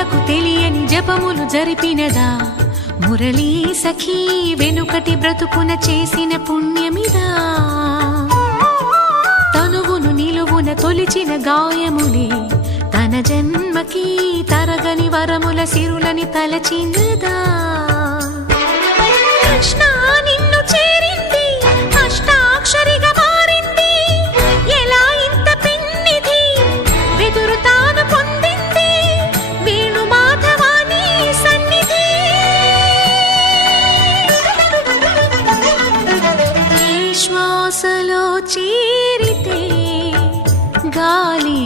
జనులకు తెలియని జపములు జరిపినదా మురళీ సఖీ వెనుకటి బ్రతుకున చేసిన పుణ్యమిదా తనువును నిలువున తొలిచిన గాయములే తన జన్మకి తరగని వరముల సిరులని తలచినదా కృష్ణ నిన్ను చేరింది అష్టాక్షరిగా మారింది ఎలా ఇంత పిన్నిది వెదురు తాను పొందింది వేణు మాధవాని సన్నిధి ఈ శ్వాసలో చేరితే గాలి